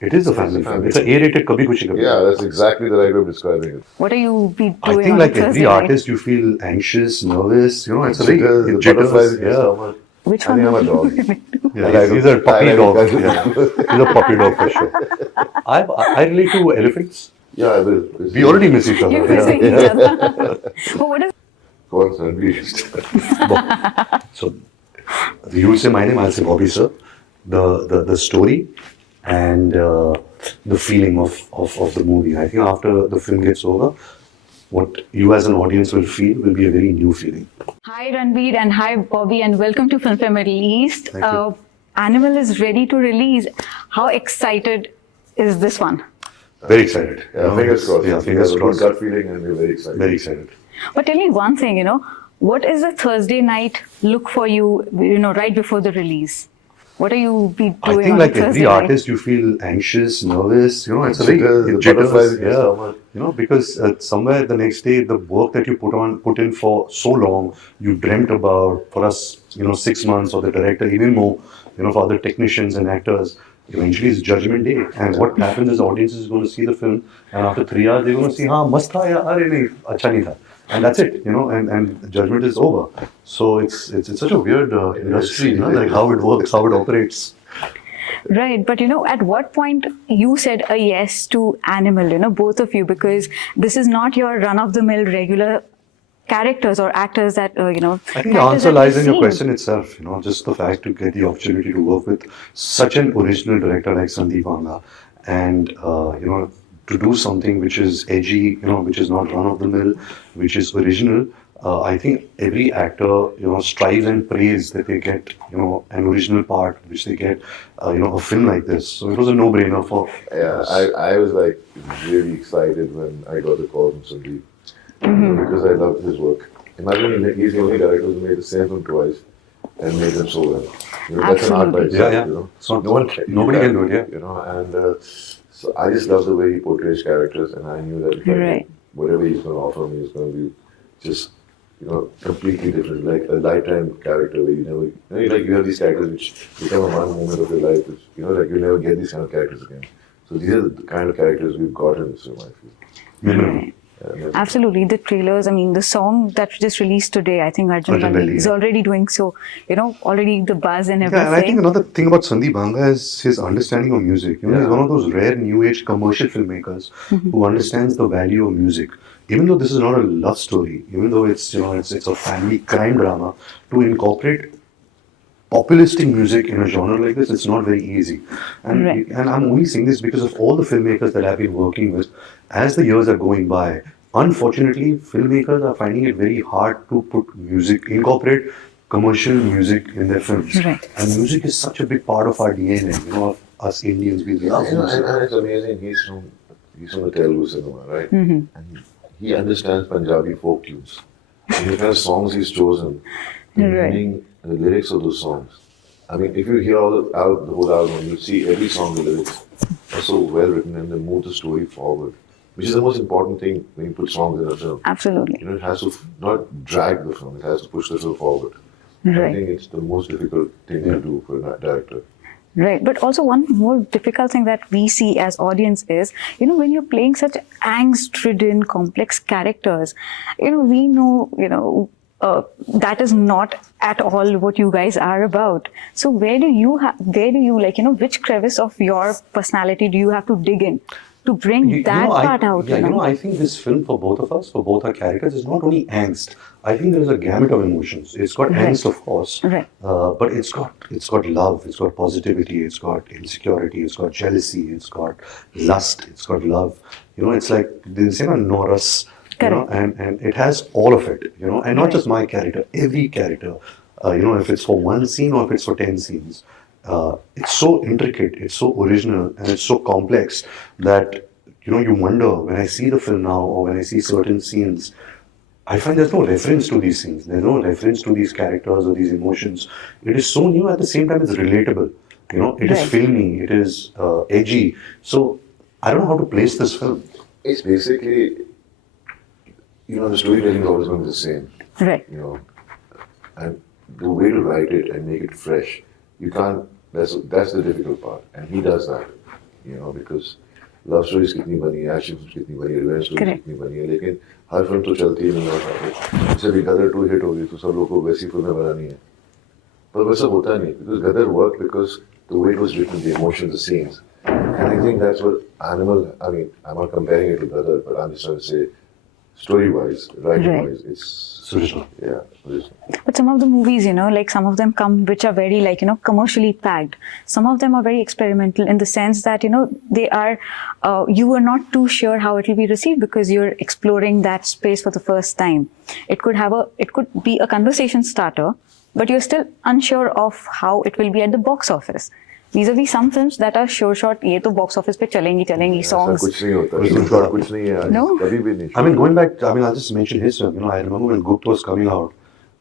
It is a family film. It's an A-rated Kabhi Khushi Kabhi. Yeah, that's exactly the right way of describing it. What are you be doing I think on like a every Thursday night? artist, you feel anxious, nervous. You know, it's a very The jitters. butterflies in your Yeah. stomach. Which I one? think I'm a dog. Yeah, he's a puppy dog. Yeah. He's a puppy dog for sure. I relate to elephants. Yeah, I will. We already miss each other. You're missing each other. But what is Go on, son. We used to. So you will say my name, I'll say Bobby sir. The story and the feeling of the movie. I think after the film gets over, what you as an audience will feel will be a very new feeling. Hi Ranbir and hi Bobby and welcome to Filmfare Middle East. Thank you. Animal is ready to release. How excited is this one? Very excited. Yeah, fingers crossed. Yeah, fingers We have a good crossed. gut feeling and we're very excited. Very excited. But tell me one thing, what is a Thursday night look for you, right before the release? What are you be doing I think on like a Thursday every night? artist, you feel anxious, nervous. You know, it's a very The jitters, butterflies in your yeah. stomach. You know, because somewhere the next day, the work that you put in for so long, you dreamt about. For us, 6 months, or the director, even more. For other technicians and actors, eventually it's Judgment Day, and what happens is the audience is going to see the film, and after 3 hours they're going to see, "हाँ मस्त था या अरे नहीं अच्छा नहीं था," and that's it. And Judgment is over. So it's such a weird industry, like how it works, how it operates. Right, but at what point you said a yes to Animal, both of you, because this is not your run-of-the-mill regular characters or actors that, I think the characters answer that lies we've in your seen. question itself. Just the fact to get the opportunity to work with such an original director like Sandeep Vanga, and to do something which is edgy, which is not run of the mill, which is original. I think every actor, strives and prays that they get, an original part, which they get, a film like this. So it was a no-brainer for Yeah, us. I was like really excited when I got the call from Sandeep. Because I loved his work. Imagine he's the only director who made the same film twice and made them so well. That's an art by Absolutely. itself. Yeah. So not- no one can. nobody can do it, yeah. And so I just love the way he portrays characters, and I knew that if I Right. did whatever he's going to offer me is going to be just completely different, like a lifetime character where you have these characters which become a one moment of your life, which like you'll never get these kind of characters again. So these are the kind of characters we've got in this film, I feel. Memorable. Absolutely. The trailers, the song that just released today, I think Arjun Arjun Reddy Reddy, is yeah. already doing so, already the buzz and Yeah, everything. and I think another thing about Sandeep Vanga is his understanding of music. He's one of those rare new age commercial filmmakers who understands the value of music. Even though this is not a love story, even though it's it's a family crime drama, to incorporate populistic music in a genre like this, it's not very easy. And Right. and I'm only saying this because of all the filmmakers that I've been working with. As the years are going by, unfortunately, filmmakers are finding it very hard to incorporate commercial music in their films. Right. And music is such a big part of our DNA, of us Indians. We love music. And it's amazing. He's from the Telugu cinema, right? And he understands Punjabi folk tunes. And the kind of songs he's chosen, the Right. meaning, the lyrics of those songs. I mean, if you hear the whole album, you see every song, the lyrics are so well written and they move the story forward, which is the most important thing when you put songs in a film. Absolutely. It has to not drag the film; it has to push the film forward. I Right. think it's the most difficult thing to do for a director. Right, but also one more difficult thing that we see as audience is, when you're playing such angst-ridden, complex characters, we know, that is not at all what you guys are about. So where do you which crevice of your personality do you have to dig in to bring that part out? I think this film for both of us, for both our characters, is not only angst. I think there's a gamut of emotions. It's got Right. angst, of course, Right. but it's got love, it's got positivity, it's got insecurity, it's got jealousy, it's got lust, it's got love. It's like the same Norris. Correct. And it has all of it, and not Right. just my character, every character, if it's for one scene or if it's for 10 scenes. It's so intricate, it's so original, and it's so complex that, you wonder when I see the film now or when I see certain scenes, I find there's no reference to these scenes, there's no reference to these characters or these emotions. It is so new, at the same time it's relatable, it is Right. filmy, it is edgy. So I don't know how to place this film. It's basically, the storytelling is always going to be the same. Right. And the way to write it and make it fresh, you can't. That's the difficult part, and he does that. you know, because love stories कितनी बनी है, action films कितनी बनी है, revenge stories Correct. कितनी बनी है, लेकिन हर फिल्म तो चलती ही नहीं है। जैसे भी गदर 2 हिट होगी तो सब लोगों को वैसी फिल्में बनानी है, पर वैसा होता नहीं, because Gadar worked because the way it was written, the emotions, the scenes, and I think that's what Animal. I mean, I'm not comparing it to Gadar, but I'm just trying to say, story-wise, writing-wise, it's Original. yeah, original. But some of the movies, you know, like some of them come which are very like, you know, commercially packed. Some of them are very experimental in the sense that, you know, they are, you are not too sure how it will be received because you're exploring that space for the first time. It could be a conversation starter, but you're still unsure of how it will be at the box office. Vis-a-vis some films that are sure shot, ये तो box office पे चलेंगी ऐसा songs. कुछ नहीं होता, ऐसा कुछ नहीं है, No? कभी भी नहीं। I mean, going back, I mean, I'll just mention his film. You know, I remember when Gupt was coming out.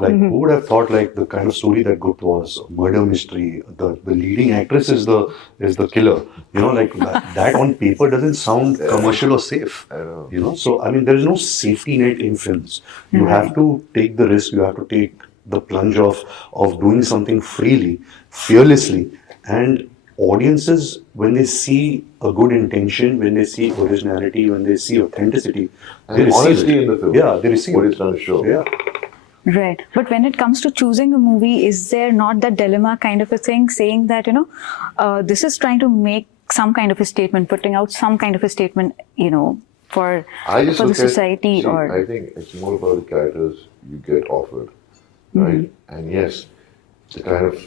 Like, who would have thought, like, the kind of story that Gupt was, murder mystery, the leading actress is the killer. You know, like, that on paper doesn't sound commercial or safe. I know. You know, so, I mean, there is no safety net in films. You have to take the risk, you have to take the plunge of doing something freely, fearlessly, and audiences, when they see a good intention, when they see originality, when they see authenticity, they And receive honesty it. in the film. Yeah, they receive What it. it's trying to show. Yeah. Right. But when it comes to choosing a movie, is there not that dilemma kind of a thing saying that, you know, this is trying to make some kind of a statement, putting out some kind of a statement, you know, for I the society see, or... I think it's more about the characters you get offered, right? And yes, the kind of,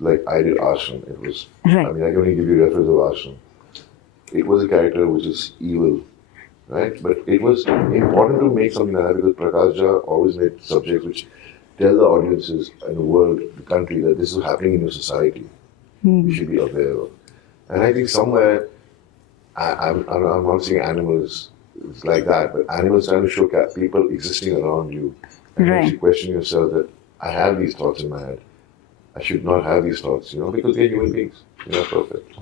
like I did Ashram, it was, Right. I mean, I can only give you reference of Ashram. It was a character which is evil, right? But it was important to make something like that because Prakash Jha always made subjects which tell the audiences in the world, the country, that this is happening in your society. We should be aware of. And I think somewhere, I'm not saying animals is like that, but animals trying to show people existing around you and Right. makes you question yourself that I have these thoughts in my head. I should not have these thoughts, you know, because they're human beings. You're not perfect.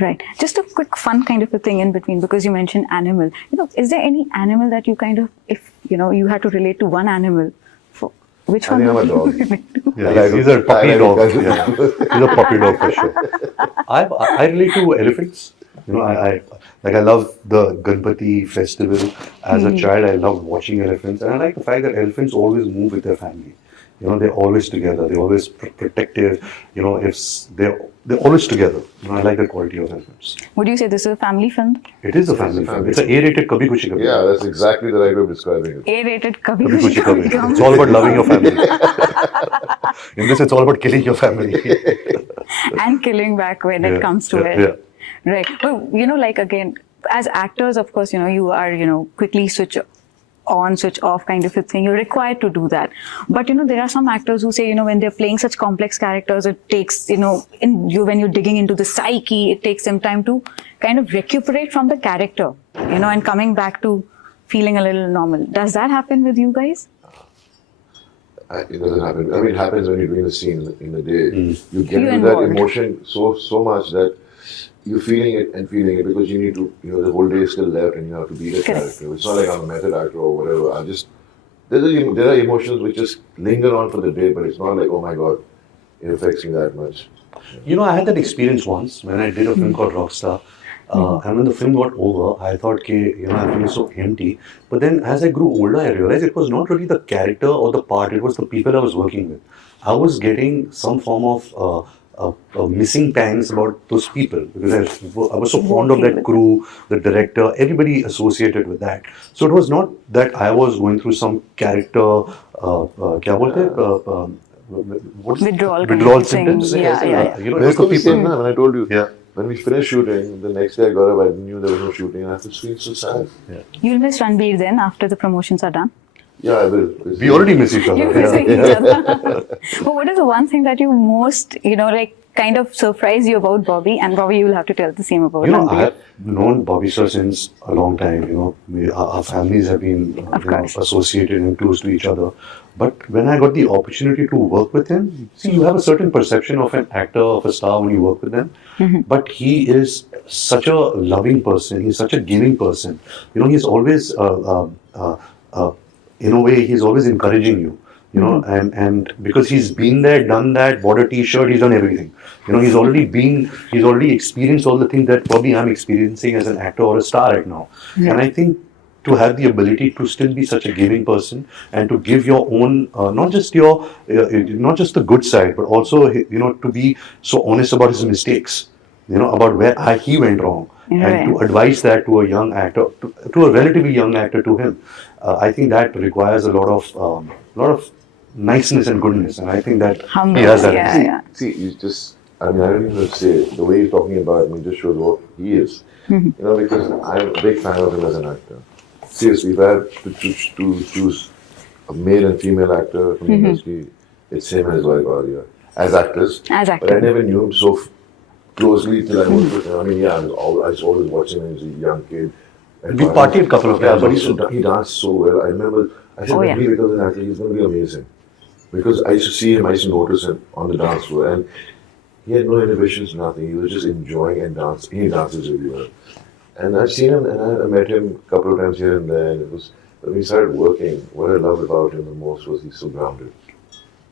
Right. Just a quick fun kind of a thing in between because you mentioned animal. You know, is there any animal that you kind of, if, you know, you had to relate to one animal, for which I one think I'm would a you dog. relate to? Yeah, he's a puppy I dog. like Yeah. He's a puppy dog for sure. I relate to elephants. You know, I love the Ganpati festival. As a child, I loved watching elephants, and I like the fact that elephants always move with their family. You know, they're always together. They're always protective. You know, they're always together. You know, I like the quality of elephants. Would you say this is a family film? It is a family film. It's an A-rated Kabhi Khushi Kabhi. Yeah, that's exactly the right way of describing it. A-rated Kabhi Kabhi Khushi Khushi Kabhi. Kabhi It's all about loving your family. In this, it's all about killing your family. and killing back when it comes to it. Yeah. Right. Well, you know, like again, as actors, of course, you know, you are, you know, quickly switch on, switch off kind of a thing. You're required to do that. But, you know, there are some actors who say, you know, when they're playing such complex characters, it takes, you know, when you're digging into the psyche, it takes them time to kind of recuperate from the character, you know, and coming back to feeling a little normal. Does that happen with you guys? It doesn't happen. I mean, it happens when you're doing the scene in the day. You get You're into that involved. emotion so much that you're feeling it because you need to, you know, the whole day is still left and you have to be the Correct. character. It's not like I'm a method actor or whatever. There are emotions which just linger on for the day, but it's not like, oh my God, it affects me that much. You know, I had that experience once when I did a film called Rockstar. And when the film got over, I thought, okay, you know, I'm feeling so empty. But then as I grew older, I realized it was not really the character or the part, it was the people I was working with. I was getting some form of missing pangs about those people because I was so fond of that crew, the director, everybody associated with that. So it was not that I was going through some character, क्या बोलते हैं? What is Withdrawal kind withdrawal of thing. symptoms. Yeah. You know, But it's the people. When I told you, Yeah. when we finished shooting, the next day I got up, I knew there was no shooting, and I was feeling so sad. You'll miss Ranbir then after the promotions are done. Yeah, I will. We already miss each other. You're Yeah. missing each other. But what is the one thing that you most, you know, like kind of surprised you about Bobby? And Bobby, you will have to tell the same about You know, Ranbir. I have known Bobby sir since a long time. You know, our families have been Of course. associated and close to each other. But when I got the opportunity to work with him, see, you have a certain perception of an actor, of a star when you work with them. But he is such a loving person. He's such a giving person. You know, he's always, in a way, he's always encouraging you. You know, and because he's been there, done that, bought a T-shirt, he's done everything. You know, he's already experienced all the things that probably I'm experiencing as an actor or a star right now. And I think to have the ability to still be such a giving person and to give your own, not just the good side, but also, you know, to be so honest about his mistakes, you know, about where he went wrong, and to Right. advise that to a young actor, to a relatively young actor, to him. I think that requires a lot of niceness and goodness, and I think that Humble, he has that. yeah, See, yeah. see, you just, I mean, I don't even know what to say. The way he's talking about me just shows what he is. You know, because I'm a big fan of him as an actor. Seriously, if I had to choose a male and female actor from the industry, it's him and his wife Alia as actors. As But I actors. never knew him so closely till I worked with him. I mean, yeah, I was always watching him as a young kid. And We partied a couple of yeah, times but also. he danced so well. I remember, I said, Oh, when yeah. he becomes an actor, he's going to be amazing. Because I used to see him, I used to notice him on the dance floor, and he had no inhibitions, nothing. He was just enjoying and dancing. He dances really well. And I've seen him, and I met him a couple of times here and there. And it was when we started working. What I loved about him the most was he's so grounded.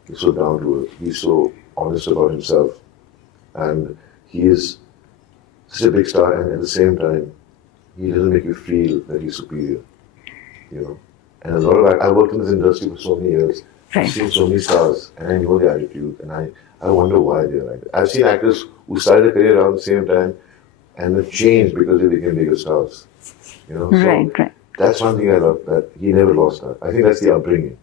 He's so down to earth. He's so honest about himself, and he is such a big star. And at the same time, he doesn't make you feel that he's superior. You know. And a lot of I worked in this industry for so many years. Right. I've seen so many stars, and I know their attitude, and I wonder why they're like that. I've seen actors who started their career around the same time and have changed because they became bigger stars. You know, so Right, right. that's one thing I love, that he never lost that. I think that's the upbringing,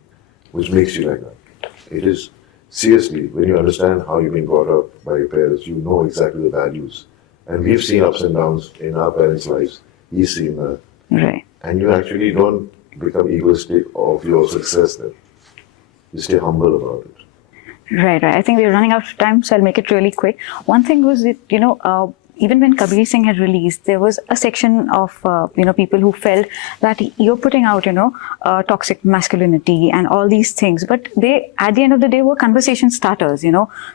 which makes you like that. It is, seriously, when you understand how you've been brought up by your parents, you know exactly the values. And we've seen ups and downs in our parents' lives. He's seen that. Right. And you actually don't become egoistic of your success then. You stay humble about it. Right, right. I think we're running out of time, so I'll make it really quick. One thing was that, even when Kabir Singh had released, there was a section of, people who felt that you're putting out, toxic masculinity and all these things. But they, at the end of the day, were conversation starters,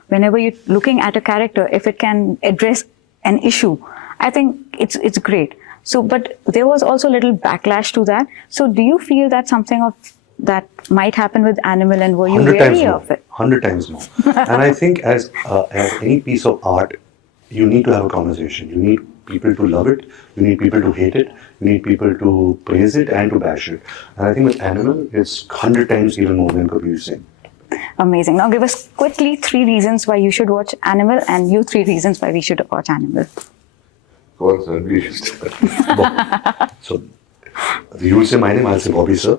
Whenever you're looking at a character, if it can address an issue, I think it's great. So, but there was also a little backlash to that. So do you feel that something of that might happen with Animal, and were you 100 times wary more. of it? 100 times more. And I think as any piece of art, you need to have a conversation. You need people to love it. You need people to hate it. You need people to praise it and to bash it. And I think with Animal, it's 100 times even more than Kabir Singh. Amazing. Now give us quickly 3 reasons why you should watch Animal, and you 3 reasons why we should watch Animal. Go on, sir. Be used. So you will say my name, I'll say Bobby sir.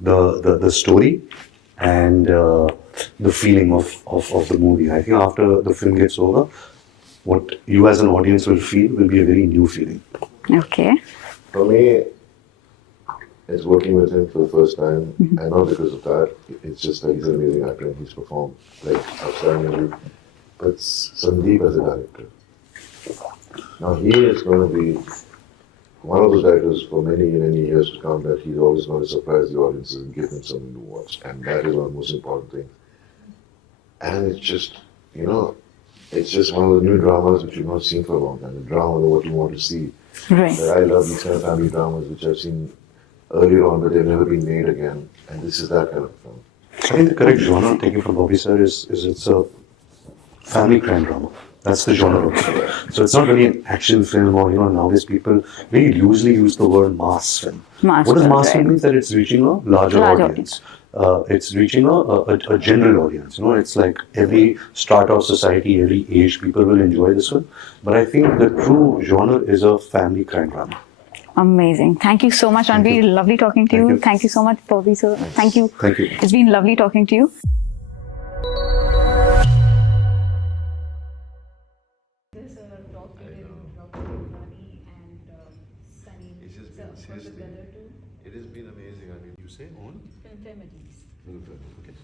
The story and the feeling of the movie. I think after the film gets over, what you as an audience will feel will be a very new feeling. Okay. For me, it's working with him for the first time, and not because of that. It's just that he's an amazing actor and he's performed like outstandingly. But Sandeep as a director. Now he is going to be one of those directors for many, many years to come, that he's always going to surprise the audiences and give them something to watch. And that is one of the most important things. And it's just, it's just one of the new dramas which you've not seen for a long time. The drama of what you want to see. Right. But I love these kind of family dramas which I've seen earlier on, but they've never been made again. And this is that kind of film. I think the correct genre taken from Bobby sir is it's a family crime drama. That's the genre of it. So it's not really an action film, or nowadays people very loosely use the word mass film. Mass What does film, mass film right. mean? That it's reaching a larger Large audience. It's reaching a general audience. It's like every strata of society, every age, people will enjoy this one. But I think the true genre is a family crime drama. Amazing. Thank you so much, Ranbir. you. Lovely talking to Thank you. you. Thank you so much, Bobby sir. Thank you. Thank you. It's been lovely talking to you. It has been amazing. I mean, You say on? Filmfare. Okay.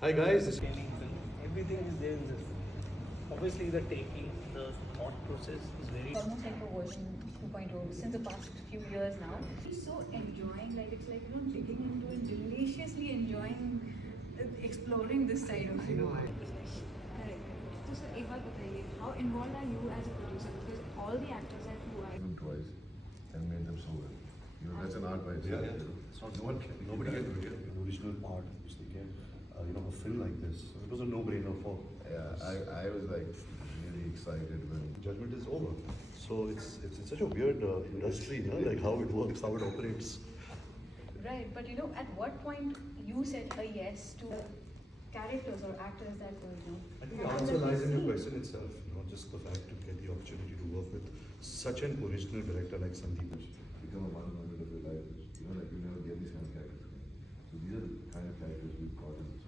Hi guys. Everything is there in this. Obviously, the taking, the thought process is very. Almost like a version 2.0 since the past few years now. It's so enjoying, like it's like digging into and deliciously enjoying exploring this side of you. Correct. So sir, एक बात बताइए, how involved are you as a producer? Because all the actors that you are. Them twice and made them so well. That's an art by itself. It's not, nobody can do it. An original art which they get, a film like this. So it was a no-brainer for I was like really excited when Judgment is over. So it's such a weird industry, you know, like how it works, how it operates. Right, but at what point you said a yes to characters or actors that were, I think the answer lies in your question itself, just the fact to get the opportunity to work with such an original director like Sandeep. become a one moment of your life, which, like you never get these kind of characters again. So these are the kind of characters we've got in this